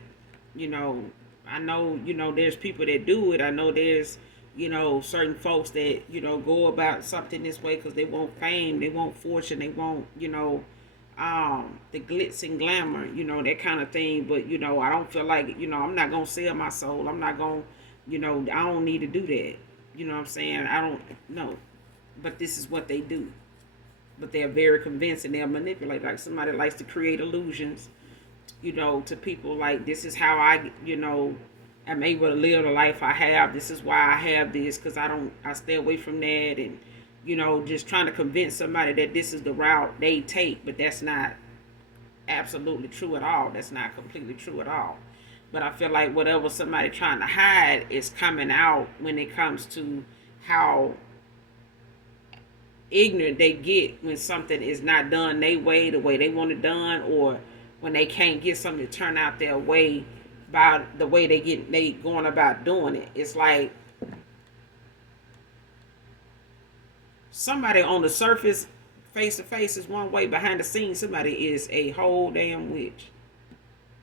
I know, there's people that do it. I know there's, certain folks that, go about something this way because they want fame, they want fortune, they want, the glitz and glamour, that kind of thing. But, I don't feel like, I'm not going to sell my soul. I'm not going to, I don't need to do that. You know what I'm saying? I don't know. But this is what they do. But they're very convincing. They're manipulated. Like somebody likes to create illusions, to people. Like, this is how I, I'm able to live the life I have. This is why I have this, because I stay away from that. And, just trying to convince somebody that this is the route they take. But that's not absolutely true at all. That's not completely true at all. But I feel like whatever somebody trying to hide is coming out when it comes to how ignorant they get when something is not done their way, the way they want it done, or when they can't get something to turn out their way by the way they going about doing it. It's like somebody on the surface, face to face, is one way. Behind the scenes, somebody is a whole damn witch,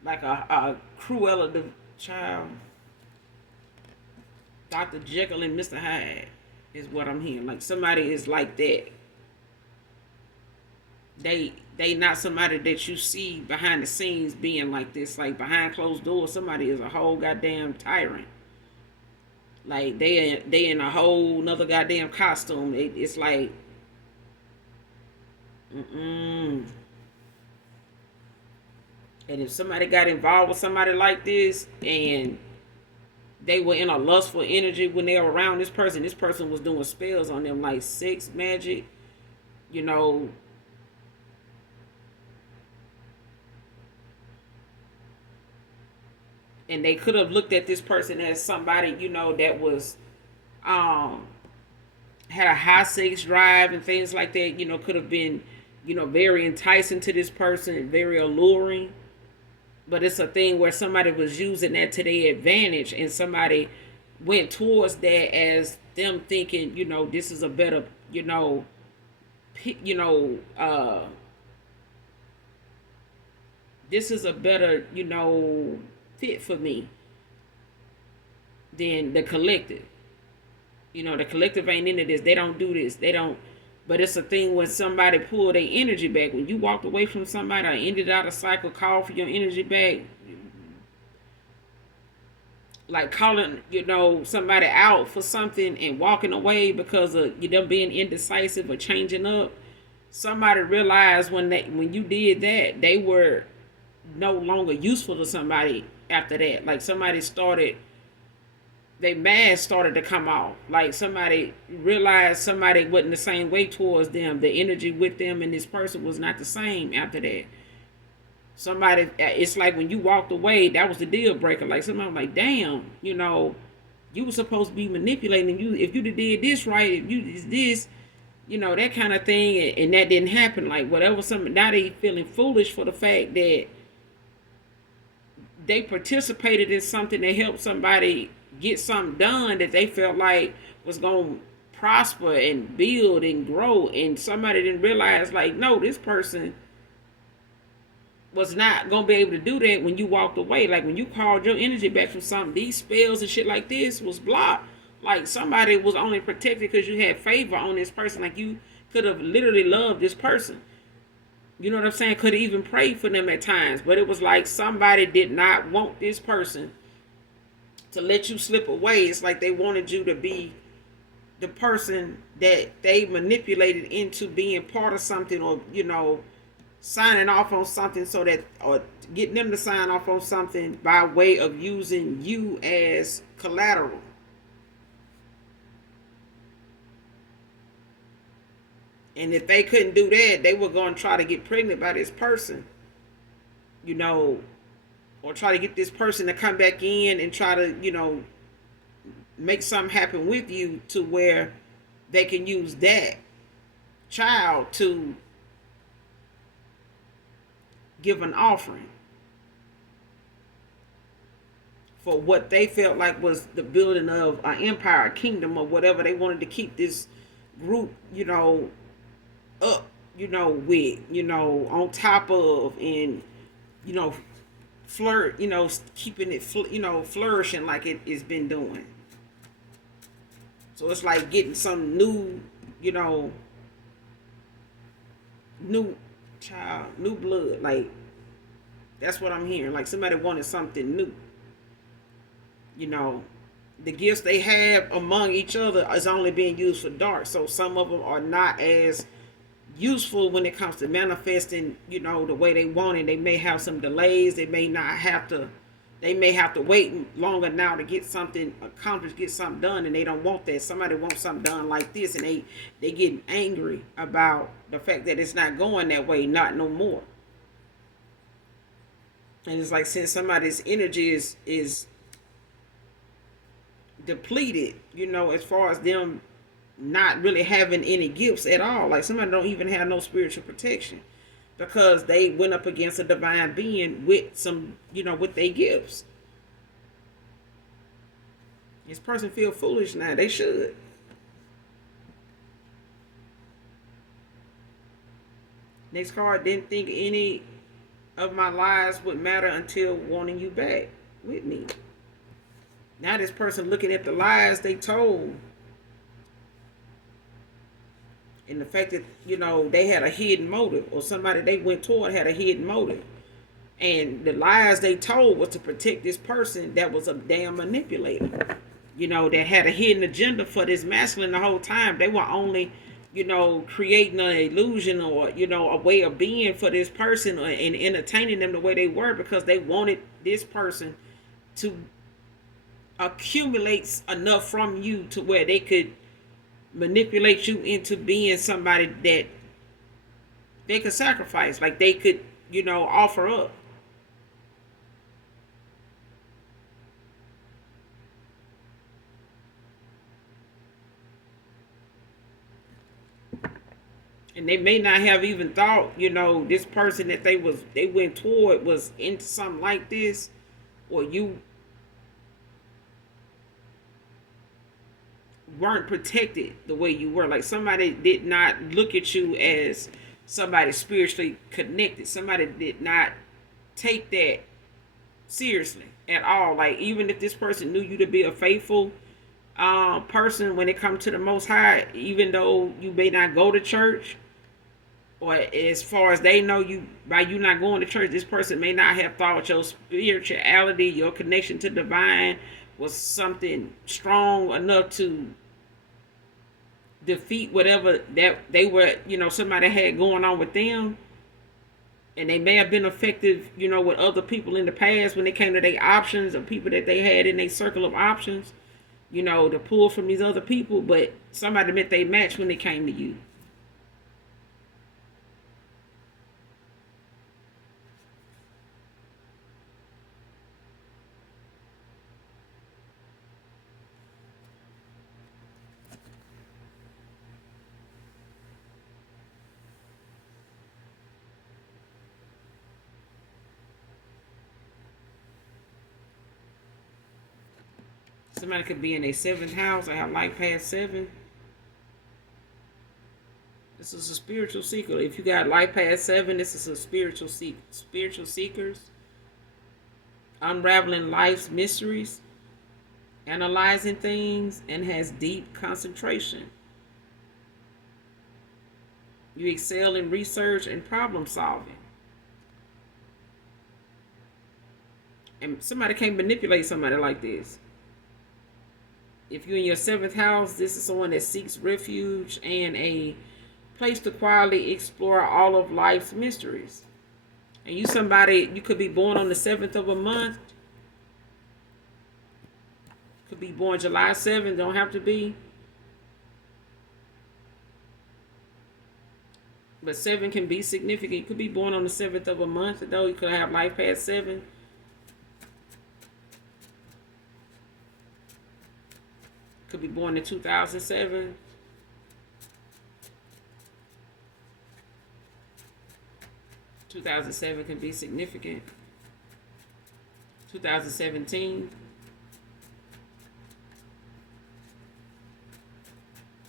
like a Cruella the child, Dr. Jekyll and Mr. Hyde is what I'm hearing. Like somebody is like that. They not somebody that you see behind the scenes being like this. Like behind closed doors, somebody is a whole goddamn tyrant. Like they in a whole another goddamn costume. It's like, mm-mm. And if somebody got involved with somebody like this and they were in a lustful energy when they were around this person was doing spells on them, like sex magic, you know. And they could have looked at this person as somebody, you know, that was had a high sex drive and things like that, you know, could have been, you know, very enticing to this person, very alluring. But it's a thing where somebody was using that to their advantage, and somebody went towards that as them thinking, you know, this is a better, you know, this is a better, you know, fit for me than the collective. You know, the collective ain't into this. They don't do this. They don't. But it's a thing when somebody pull their energy back. When you walked away from somebody or ended out a cycle, call for your energy back. Like calling, you know, somebody out for something and walking away because of them being indecisive or changing up. Somebody realized when you did that, they were no longer useful to somebody after that. Like somebody started, their mask started to come off. Like somebody realized somebody wasn't the same way towards them. The energy with them and this person was not the same after that. Somebody, it's like when you walked away, that was the deal breaker. Like somebody was like, damn, you know, you were supposed to be manipulating you. If you'd have did this right, if you did this, you know, that kind of thing, and that didn't happen. Like whatever, now they feeling foolish for the fact that they participated in something that helped somebody get something done that they felt like was going to prosper and build and grow. And somebody didn't realize, like, no, this person was not going to be able to do that when you walked away. Like when you called your energy back from something, these spells and shit like this was blocked. Like somebody was only protected because you had favor on this person. Like you could have literally loved this person. You know what I'm saying? Could have even prayed for them at times. But it was like somebody did not want this person to let you slip away. It's like they wanted you to be the person that they manipulated into being part of something, or, you know, signing off on something, so that, or getting them to sign off on something by way of using you as collateral. And if they couldn't do that, they were going to try to get pregnant by this person, you know, or try to get this person to come back in and try to, you know, make something happen with you to where they can use that child to give an offering for what they felt like was the building of an empire, a kingdom, or whatever they wanted to keep this group, you know, up, you know, with, you know, on top of, and, you know, you know, keeping it, you know, flourishing like it has been doing. So it's like getting some new, you know, new child, new blood. Like that's what I'm hearing. Like somebody wanted something new. You know, the gifts they have among each other is only being used for dark. So some of them are not as useful when it comes to manifesting, you know, the way they want it. They may have some delays. They may have to wait longer now to get something accomplished, get something done, and they don't want that. Somebody wants something done like this, and they getting angry about the fact that it's not going that way, not no more. And it's like since somebody's energy is depleted, as far as them not really having any gifts at all. Like somebody don't even have no spiritual protection because they went up against a divine being with some, with their gifts. This person feel foolish now. They should. Next card, didn't think any of my lies would matter until wanting you back with me. Now this person looking at the lies they told. And the fact that, they had a hidden motive, or somebody they went toward had a hidden motive. And the lies they told was to protect this person that was a damn manipulator. That had a hidden agenda for this masculine the whole time. They were only, creating an illusion or, a way of being for this person and entertaining them the way they were because they wanted this person to accumulate enough from you to where they could manipulate you into being somebody that they could sacrifice, like they could, offer up. And they may not have even thought, this person that they went toward was into something like this, or you weren't protected the way you were. Like somebody did not look at you as somebody spiritually connected. Somebody did not take that seriously at all. Like even if this person knew you to be a faithful person when it comes to the Most High, even though you may not go to church, or as far as they know you, by you not going to church, this person may not have thought your spirituality, your connection to divine was something strong enough to defeat whatever that they were, somebody had going on with them. And they may have been effective, with other people in the past when it came to their options or people that they had in their circle of options, to pull from these other people. But somebody met they match when it came to you. Somebody could be in a seventh house or have life past 7. This is a spiritual seeker. If you got life past 7, this is a spiritual seekers. Unraveling life's mysteries, analyzing things, and has deep concentration. You excel in research and problem solving. And somebody can't manipulate somebody like this. If you're in your 7th house, this is someone that seeks refuge and a place to quietly explore all of life's mysteries. And you could be born on the 7th of a month. Could be born July 7th, don't have to be. But 7 can be significant. You could be born on the 7th of a month, though you could have life past 7. Could be born in 2007. (2007) can be significant. 2017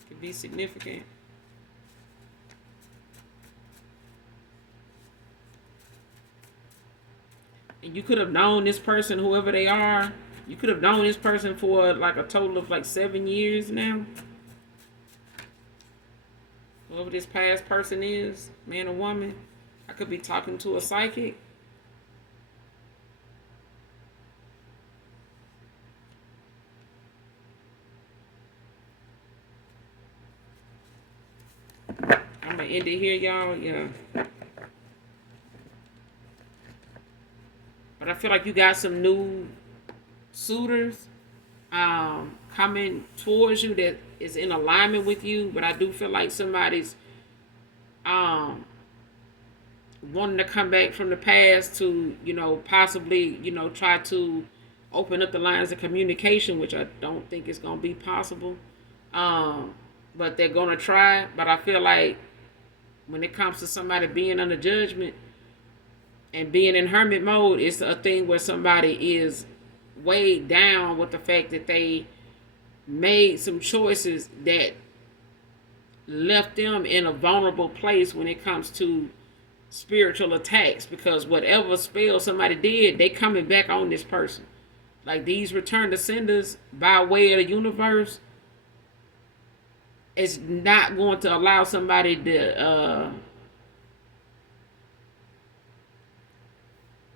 can be significant. And you could have known this person, whoever they are. You could have known this person for like a total of like 7 years now. Whoever this past person is, man or woman. I could be talking to a psychic. I'm going to end it here, y'all. Yeah. But I feel like you got some new suitors coming towards you that is in alignment with you. But I do feel like somebody's wanting to come back from the past to, possibly, try to open up the lines of communication, which I don't think is going to be possible. Um, but they're going to try. But I feel like when it comes to somebody being under judgment and being in hermit mode, it's a thing where somebody is weighed down with the fact that they made some choices that left them in a vulnerable place when it comes to spiritual attacks, because whatever spell somebody did, they coming back on this person. Like these return to senders by way of the universe, it's not going to allow somebody to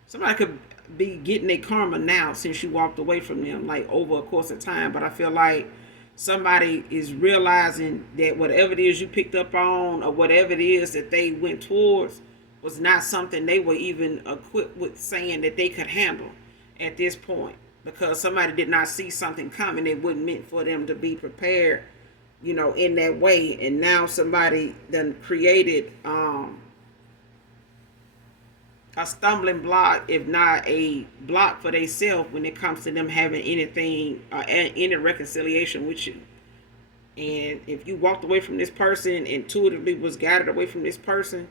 somebody could be getting their karma now since you walked away from them, like over a course of time. But I feel like somebody is realizing that whatever it is you picked up on, or whatever it is that they went towards, was not something they were even equipped with saying that they could handle at this point, because somebody did not see something coming. It wasn't meant for them to be prepared, in that way. And now somebody done created a stumbling block, if not a block for themselves, when it comes to them having anything, any reconciliation with you. And if you walked away from this person, intuitively was guided away from this person,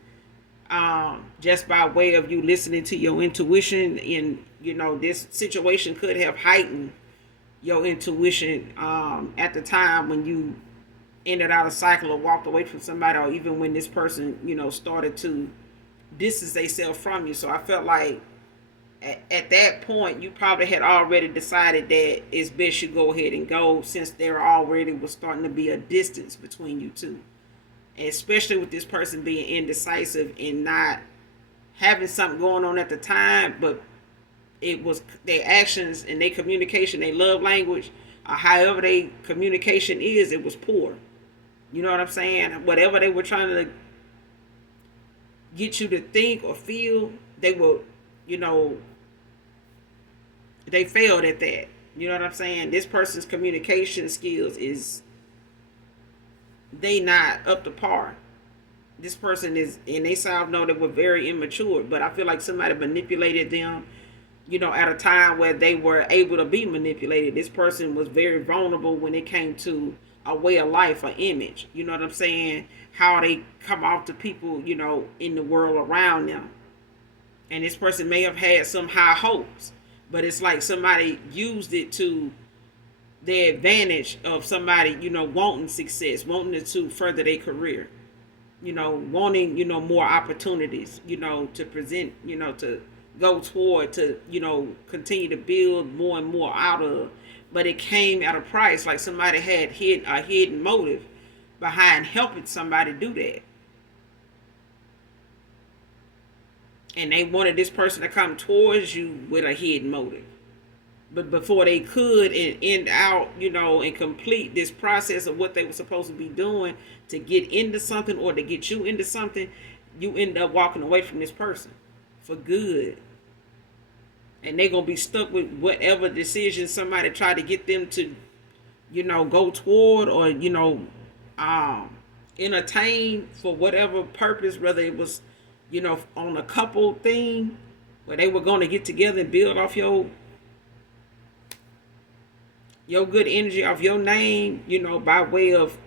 just by way of you listening to your intuition, and this situation could have heightened your intuition at the time when you ended out a cycle or walked away from somebody, or even when this person started to distance themselves from you. So I felt like at that point you probably had already decided that it's best you go ahead and go, since there already was starting to be a distance between you two. And especially with this person being indecisive and not having something going on at the time, but it was their actions and their communication, their love language, or however their communication is, it was poor. You know what I'm saying? Whatever they were trying to get you to think or feel, they were, they failed at that. You know what I'm saying? This person's communication skills is, they not up to par. This person is, and they sound know they were very immature, but I feel like somebody manipulated them, at a time where they were able to be manipulated. This person was very vulnerable when it came to a way of life, an image. You know what I'm saying? How they come off to people, in the world around them. And this person may have had some high hopes, but it's like somebody used it to the advantage of somebody, wanting success, wanting to further their career, wanting, more opportunities, to present, to go toward, to, continue to build more and more out of. But it came at a price, like somebody had a hidden motive behind helping somebody do that. And they wanted this person to come towards you with a hidden motive. But before they could and end out, and complete this process of what they were supposed to be doing to get into something, or to get you into something, you end up walking away from this person for good. And they're going to be stuck with whatever decision somebody tried to get them to, go toward, or, entertain for whatever purpose, whether it was, on a couple thing where they were going to get together and build off your good energy, off your name, by way of,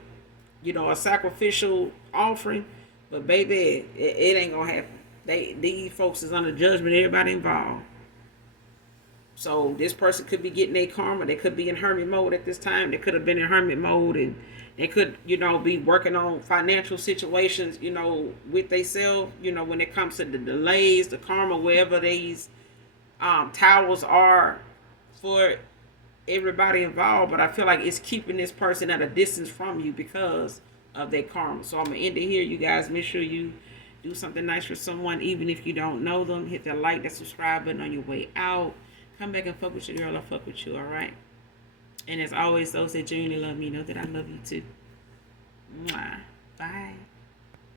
a sacrificial offering. But baby, it ain't going to happen. These folks is under judgment, everybody involved. So this person could be getting their karma. They could be in hermit mode at this time. They could have been in hermit mode, and they could, be working on financial situations, with themselves, when it comes to the delays, the karma, wherever these towers are for everybody involved. But I feel like it's keeping this person at a distance from you because of their karma. So I'm going to end it here. You guys, make sure you do something nice for someone, even if you don't know them. Hit that like, that subscribe button on your way out. Come back and fuck with your girl. I'll fuck with you, all right? And as always, those that genuinely love me know that I love you too. Mwah. Bye.